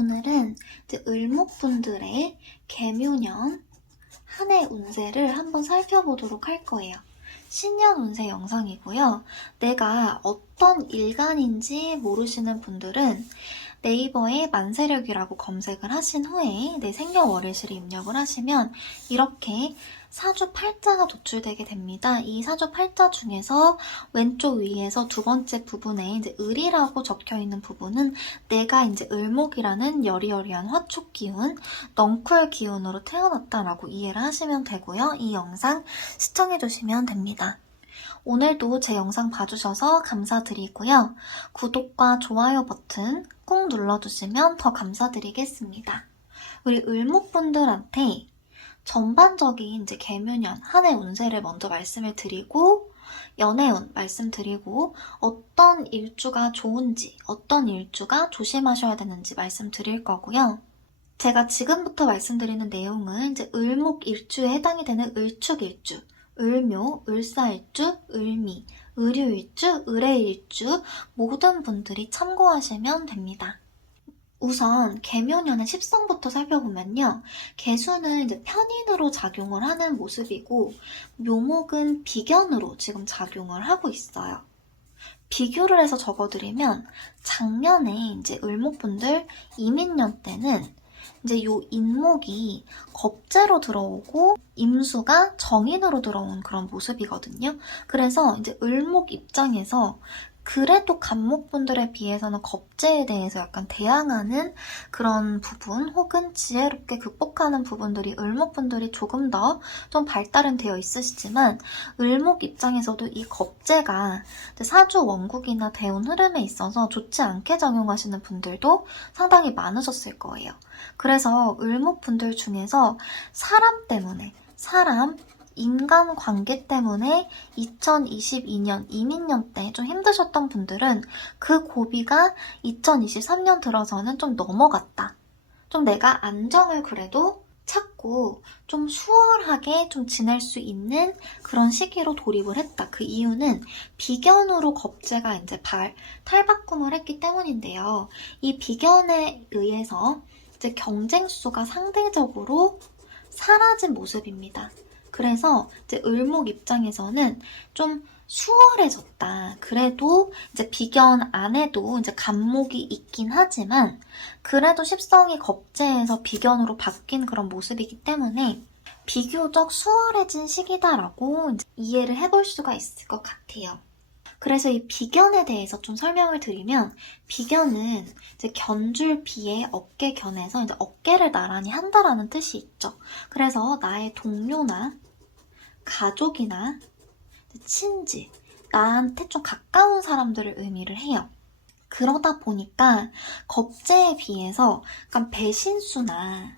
오늘은 이제 을목분들의 개묘년 한 해 운세를 한번 살펴보도록 할 거예요. 신년 운세 영상이고요. 내가 어떤 일간인지 모르시는 분들은 네이버에 만세력이라고 검색을 하신 후에 내 생년월일시를 입력을 하시면 이렇게 사주 팔자가 도출되게 됩니다. 이 사주 팔자 중에서 왼쪽 위에서 두 번째 부분에 이제 을이라고 적혀 있는 부분은 내가 이제 을목이라는 여리여리한 화촉 기운, 넝쿨 기운으로 태어났다라고 이해를 하시면 되고요. 이 영상 시청해주시면 됩니다. 오늘도 제 영상 봐주셔서 감사드리고요. 구독과 좋아요 버튼 꼭 눌러주시면 더 감사드리겠습니다. 우리 을목분들한테 전반적인 이제 개묘년 한 해 운세를 먼저 말씀을 드리고 연애운 말씀드리고 어떤 일주가 좋은지 어떤 일주가 조심하셔야 되는지 말씀드릴 거고요. 제가 지금부터 말씀드리는 내용은 이제 을목 일주에 해당이 되는 을축 일주, 을묘, 을사일주, 을미, 을유일주, 을해일주 모든 분들이 참고하시면 됩니다. 우선 개묘년의 십성부터 살펴보면요. 개수는 이제 편인으로 작용을 하는 모습이고 묘목은 비견으로 지금 작용을 하고 있어요. 비교를 해서 적어드리면 작년에 이제 을목분들 이민년 때는 이제 요 인목이 겁재로 들어오고 임수가 정인으로 들어온 그런 모습이거든요. 그래서 이제 을목 입장에서 그래도 간목분들에 비해서는 겁재에 대해서 약간 대항하는 그런 부분 혹은 지혜롭게 극복하는 부분들이 을목분들이 조금 더 좀 발달은 되어 있으시지만 을목 입장에서도 이 겁재가 사주 원국이나 대운 흐름에 있어서 좋지 않게 작용하시는 분들도 상당히 많으셨을 거예요. 그래서 을목분들 중에서 사람 때문에 인간관계 때문에 2022년 이민년 때 좀 힘드셨던 분들은 그 고비가 2023년 들어서는 좀 넘어갔다. 좀 내가 안정을 그래도 찾고 좀 수월하게 좀 지낼 수 있는 그런 시기로 돌입을 했다. 그 이유는 비견으로 겁재가 이제 탈바꿈을 했기 때문인데요. 이 비견에 의해서 이제 경쟁수가 상대적으로 사라진 모습입니다. 그래서 이제 을목 입장에서는 좀 수월해졌다. 그래도 이제 비견 안에도 이제 간목이 있긴 하지만 그래도 십성이 겁재에서 비견으로 바뀐 그런 모습이기 때문에 비교적 수월해진 시기다라고 이제 이해를 해볼 수가 있을 것 같아요. 그래서 이 비견에 대해서 좀 설명을 드리면 비견은 이제 견줄 비의 어깨 견에서 이제 어깨를 나란히 한다라는 뜻이 있죠. 그래서 나의 동료나 가족이나 친지, 나한테 좀 가까운 사람들을 의미를 해요. 그러다 보니까 겁재에 비해서 약간 배신수나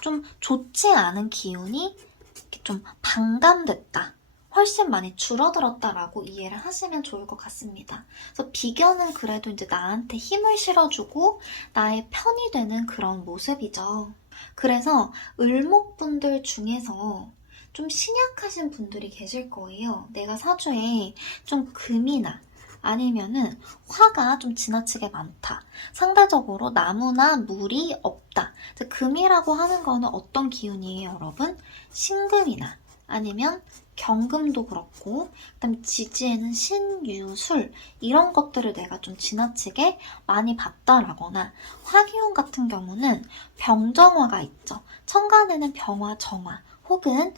좀 좋지 않은 기운이 이렇게 좀 반감됐다. 훨씬 많이 줄어들었다라고 이해를 하시면 좋을 것 같습니다. 그래서 비견은 그래도 이제 나한테 힘을 실어주고 나의 편이 되는 그런 모습이죠. 그래서 을목분들 중에서 좀 신약하신 분들이 계실 거예요. 내가 사주에 좀 금이나 아니면은 화가 좀 지나치게 많다. 상대적으로 나무나 물이 없다. 금이라고 하는 거는 어떤 기운이에요, 여러분? 신금이나 아니면 경금도 그렇고 그다음에 지지에는 신유술 이런 것들을 내가 좀 지나치게 많이 봤다라거나 화기운 같은 경우는 병정화가 있죠. 천간에는 병화, 정화 혹은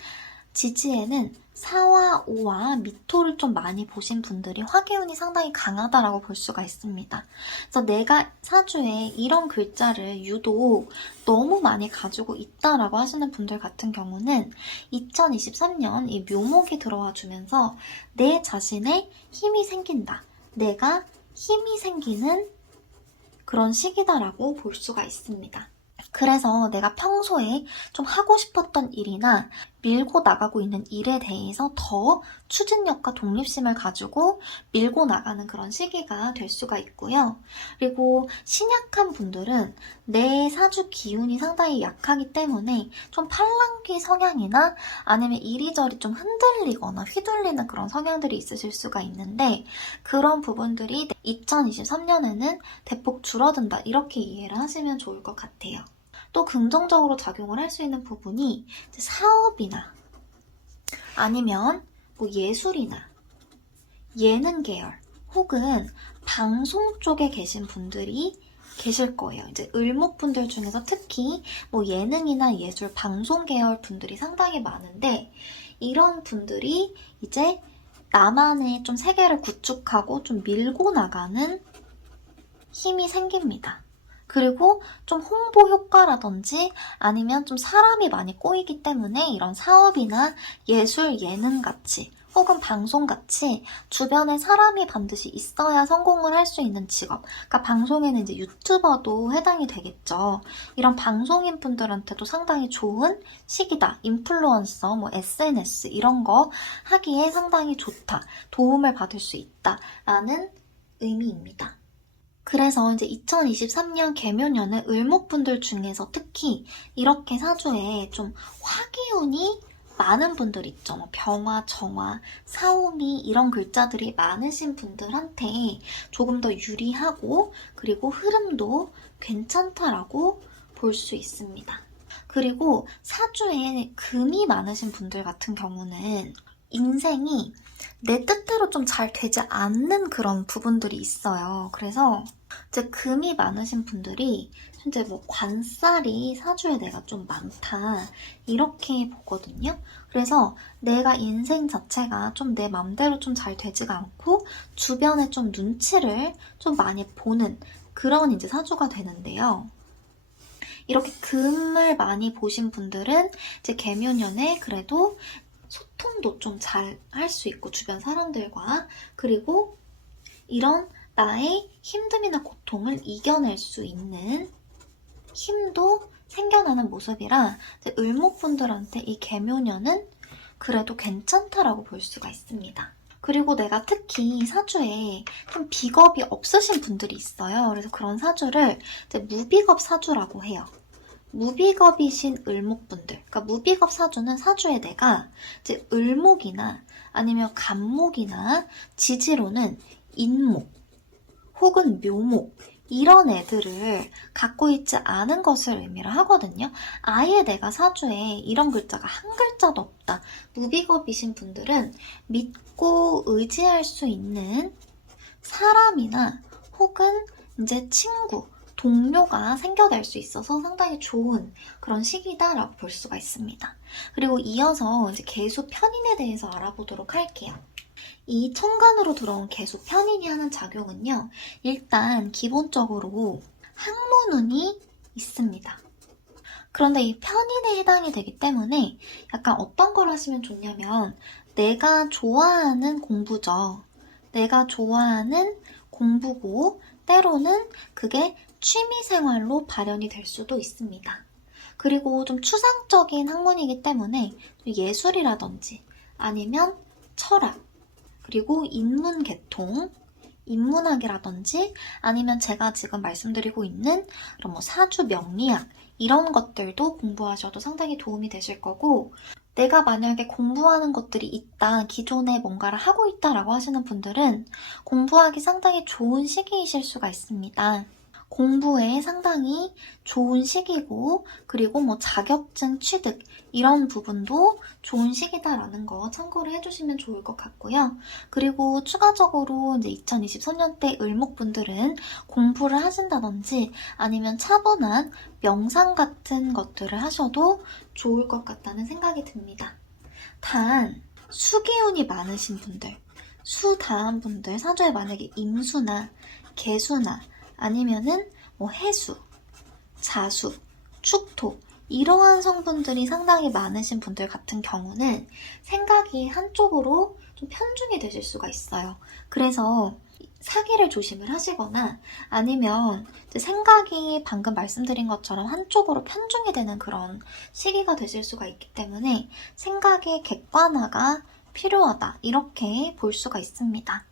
지지에는 사와, 오와, 미토를 좀 많이 보신 분들이 화기운이 상당히 강하다라고 볼 수가 있습니다. 그래서 내가 사주에 이런 글자를 유독 너무 많이 가지고 있다라고 하시는 분들 같은 경우는 2023년 이 묘목이 들어와 주면서 내 자신의 힘이 생긴다. 내가 힘이 생기는 그런 시기다라고 볼 수가 있습니다. 그래서 내가 평소에 좀 하고 싶었던 일이나 밀고 나가고 있는 일에 대해서 더 추진력과 독립심을 가지고 밀고 나가는 그런 시기가 될 수가 있고요. 그리고 신약한 분들은 내 사주 기운이 상당히 약하기 때문에 좀 팔랑귀 성향이나 아니면 이리저리 좀 흔들리거나 휘둘리는 그런 성향들이 있으실 수가 있는데, 그런 부분들이 2023년에는 대폭 줄어든다, 이렇게 이해를 하시면 좋을 것 같아요. 또 긍정적으로 작용을 할 수 있는 부분이 사업이나 아니면 뭐 예술이나 예능 계열 혹은 방송 쪽에 계신 분들이 계실 거예요. 이제 을목분들 중에서 특히 뭐 예능이나 예술, 방송 계열 분들이 상당히 많은데, 이런 분들이 이제 나만의 좀 세계를 구축하고 좀 밀고 나가는 힘이 생깁니다. 그리고 좀 홍보 효과라든지 아니면 좀 사람이 많이 꼬이기 때문에 이런 사업이나 예술, 예능 같이 혹은 방송 같이 주변에 사람이 반드시 있어야 성공을 할 수 있는 직업. 그러니까 방송에는 이제 유튜버도 해당이 되겠죠. 이런 방송인 분들한테도 상당히 좋은 시기다. 인플루언서, 뭐 SNS 이런 거 하기에 상당히 좋다. 도움을 받을 수 있다라는 의미입니다. 그래서 이제 2023년 개묘년은 을목분들 중에서 특히 이렇게 사주에 좀 화기운이 많은 분들 있죠. 뭐 병화, 정화, 사오미 이런 글자들이 많으신 분들한테 조금 더 유리하고, 그리고 흐름도 괜찮다라고 볼 수 있습니다. 그리고 사주에 금이 많으신 분들 같은 경우는 인생이 내 뜻대로 좀 잘 되지 않는 그런 부분들이 있어요. 그래서 이제 금이 많으신 분들이 현재 뭐 관살이 사주에 내가 좀 많다, 이렇게 보거든요. 그래서 내가 인생 자체가 좀 내 맘대로 좀 잘 되지가 않고 주변에 좀 눈치를 좀 많이 보는 그런 이제 사주가 되는데요. 이렇게 금을 많이 보신 분들은 이제 개묘년에 그래도 소통도 좀 잘 할 수 있고 주변 사람들과, 그리고 이런 나의 힘듦이나 고통을 이겨낼 수 있는 힘도 생겨나는 모습이라 을목분들한테 이 개묘년은 그래도 괜찮다라고 볼 수가 있습니다. 그리고 내가 특히 사주에 좀 비겁이 없으신 분들이 있어요. 그래서 그런 사주를 이제 무비겁 사주라고 해요. 무비겁이신 을목분들, 그러니까 무비겁 사주는 사주에 내가 이제 을목이나 아니면 간목이나 지지로는 인목 혹은 묘목 이런 애들을 갖고 있지 않은 것을 의미를 하거든요. 아예 내가 사주에 이런 글자가 한 글자도 없다. 무비겁이신 분들은 믿고 의지할 수 있는 사람이나 혹은 이제 친구, 동료가 생겨날 수 있어서 상당히 좋은 그런 시기다라고 볼 수가 있습니다. 그리고 이어서 이제 계수 편인에 대해서 알아보도록 할게요. 이 천간으로 들어온 계수 편인이 하는 작용은요, 일단 기본적으로 학문운이 있습니다. 그런데 이 편인에 해당이 되기 때문에 약간 어떤 걸 하시면 좋냐면, 내가 좋아하는 공부죠. 내가 좋아하는 공부고, 때로는 그게 취미생활로 발현이 될 수도 있습니다. 그리고 좀 추상적인 학문이기 때문에 예술이라든지 아니면 철학, 그리고 인문계통, 인문학이라든지 아니면 제가 지금 말씀드리고 있는 그런 뭐 사주 명리학 이런 것들도 공부하셔도 상당히 도움이 되실 거고, 내가 만약에 공부하는 것들이 있다, 기존에 뭔가를 하고 있다라고 하시는 분들은 공부하기 상당히 좋은 시기이실 수가 있습니다. 공부에 상당히 좋은 시기고, 그리고 뭐 자격증 취득 이런 부분도 좋은 시기다라는 거 참고를 해주시면 좋을 것 같고요. 그리고 추가적으로 이제 2023년 때 을목분들은 공부를 하신다든지 아니면 차분한 명상 같은 것들을 하셔도 좋을 것 같다는 생각이 듭니다. 단, 수기운이 많으신 분들, 수 다음 분들, 사주에 만약에 임수나 개수나 아니면은 뭐 해수, 자수, 축토 이러한 성분들이 상당히 많으신 분들 같은 경우는 생각이 한쪽으로 좀 편중이 되실 수가 있어요. 그래서 사기를 조심을 하시거나 아니면 이제 생각이 방금 말씀드린 것처럼 한쪽으로 편중이 되는 그런 시기가 되실 수가 있기 때문에 생각의 객관화가 필요하다. 이렇게 볼 수가 있습니다.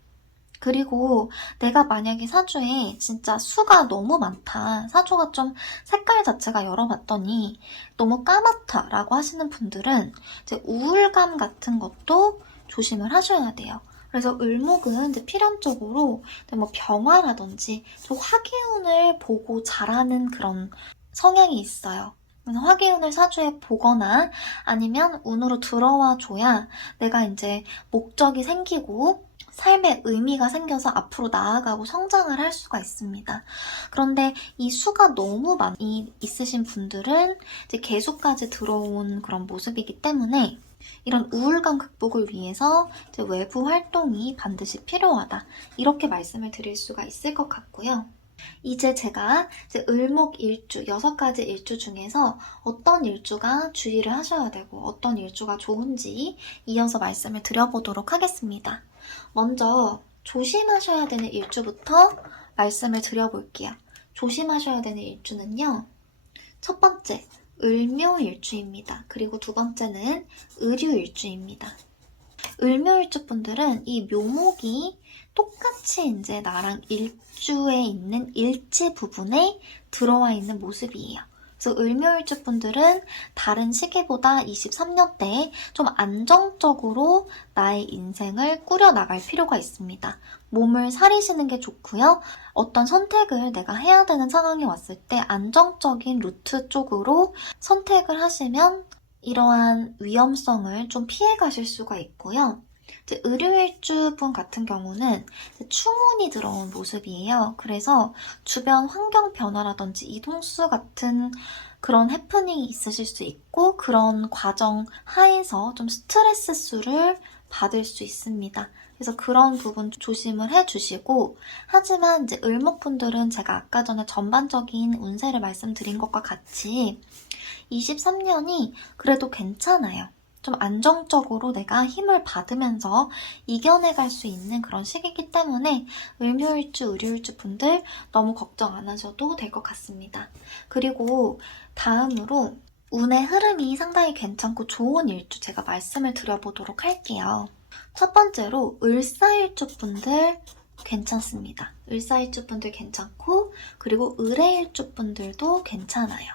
그리고 내가 만약에 사주에 진짜 수가 너무 많다. 사주가 좀 색깔 자체가 열어봤더니 너무 까맣다 라고 하시는 분들은 이제 우울감 같은 것도 조심을 하셔야 돼요. 그래서 을목은 이제 필연적으로 뭐 병화라든지 좀 화기운을 보고 자라는 그런 성향이 있어요. 그래서 화기운을 사주에 보거나 아니면 운으로 들어와 줘야 내가 이제 목적이 생기고 삶에 의미가 생겨서 앞으로 나아가고 성장을 할 수가 있습니다. 그런데 이 수가 너무 많이 있으신 분들은 이제 개수까지 들어온 그런 모습이기 때문에 이런 우울감 극복을 위해서 이제 외부 활동이 반드시 필요하다. 이렇게 말씀을 드릴 수가 있을 것 같고요. 이제 제가 이제 을목 일주, 6가지 일주 중에서 어떤 일주가 주의를 하셔야 되고 어떤 일주가 좋은지 이어서 말씀을 드려보도록 하겠습니다. 먼저 조심하셔야 되는 일주부터 말씀을 드려볼게요. 조심하셔야 되는 일주는요. 첫 번째, 을묘일주입니다. 그리고 두 번째는 을유일주입니다. 을묘일주 분들은 이 묘목이 똑같이 이제 나랑 일주에 있는 일지 부분에 들어와 있는 모습이에요. 그래서 을묘일주 분들은 다른 시기보다 23년대에 좀 안정적으로 나의 인생을 꾸려나갈 필요가 있습니다. 몸을 사리시는 게 좋고요. 어떤 선택을 내가 해야 되는 상황이 왔을 때 안정적인 루트 쪽으로 선택을 하시면 이러한 위험성을 좀 피해 가실 수가 있고요. 이제 을유일주분 같은 경우는 충운이 들어온 모습이에요. 그래서 주변 환경 변화라든지 이동수 같은 그런 해프닝이 있으실 수 있고 그런 과정 하에서 좀 스트레스수를 받을 수 있습니다. 그래서 그런 부분 조심을 해주시고 하지만 이제 을목분들은 제가 아까 전에 전반적인 운세를 말씀드린 것과 같이 23년이 그래도 괜찮아요. 좀 안정적으로 내가 힘을 받으면서 이겨내갈 수 있는 그런 시기이기 때문에 을묘일주, 을유일주 분들 너무 걱정 안 하셔도 될 것 같습니다. 그리고 다음으로 운의 흐름이 상당히 괜찮고 좋은 일주 제가 말씀을 드려보도록 할게요. 첫 번째로 을사일주 분들 괜찮습니다. 을사일주 분들 괜찮고 그리고 을해일주 분들도 괜찮아요.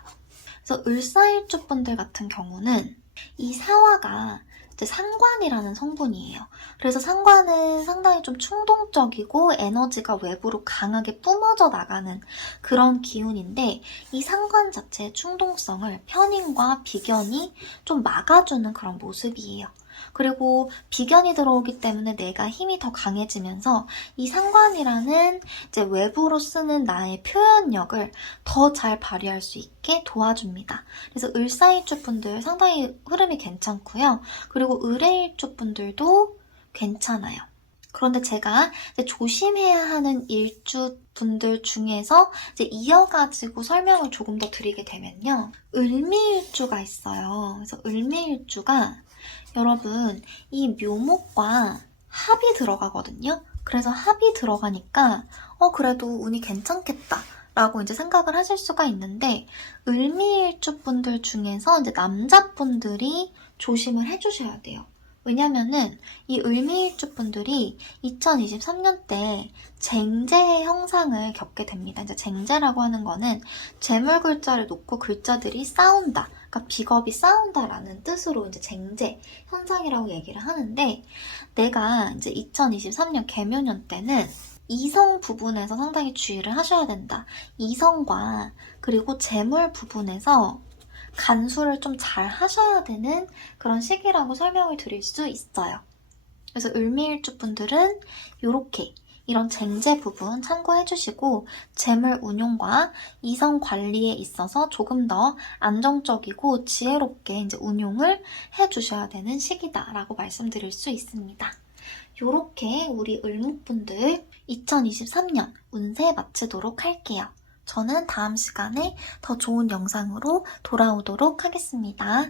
그래서 을사일주 분들 같은 경우는 이 사화가 이제 상관이라는 성분이에요. 그래서 상관은 상당히 좀 충동적이고 에너지가 외부로 강하게 뿜어져 나가는 그런 기운인데 이 상관 자체의 충동성을 편인과 비견이 좀 막아주는 그런 모습이에요. 그리고 비견이 들어오기 때문에 내가 힘이 더 강해지면서 이 상관이라는 이제 외부로 쓰는 나의 표현력을 더 잘 발휘할 수 있게 도와줍니다. 그래서 을사일주 분들 상당히 흐름이 괜찮고요. 그리고 을해일주 분들도 괜찮아요. 그런데 제가 이제 조심해야 하는 일주 분들 중에서 이제 이어가지고 설명을 조금 더 드리게 되면요. 을미일주가 있어요. 그래서 을미일주가 여러분 이 묘목과 합이 들어가거든요. 그래서 합이 들어가니까 그래도 운이 괜찮겠다 라고 이제 생각을 하실 수가 있는데 을미일주 분들 중에서 이제 남자분들이 조심을 해주셔야 돼요. 왜냐면은 이 을미일주 분들이 2023년 때 쟁제의 형상을 겪게 됩니다. 이제 쟁제라고 하는 거는 재물 글자를 놓고 글자들이 싸운다. 그러니까 비겁이 싸운다라는 뜻으로 이제 쟁제 현상이라고 얘기를 하는데 내가 이제 2023년 개묘년 때는 이성 부분에서 상당히 주의를 하셔야 된다. 이성과 그리고 재물 부분에서 간수를 좀 잘 하셔야 되는 그런 시기라고 설명을 드릴 수 있어요. 그래서 을미일주 분들은 이렇게 이런 쟁제 부분 참고해주시고 재물 운용과 이성 관리에 있어서 조금 더 안정적이고 지혜롭게 이제 운용을 해주셔야 되는 시기다라고 말씀드릴 수 있습니다. 이렇게 우리 을목분들 2023년 운세 마치도록 할게요. 저는 다음 시간에 더 좋은 영상으로 돌아오도록 하겠습니다.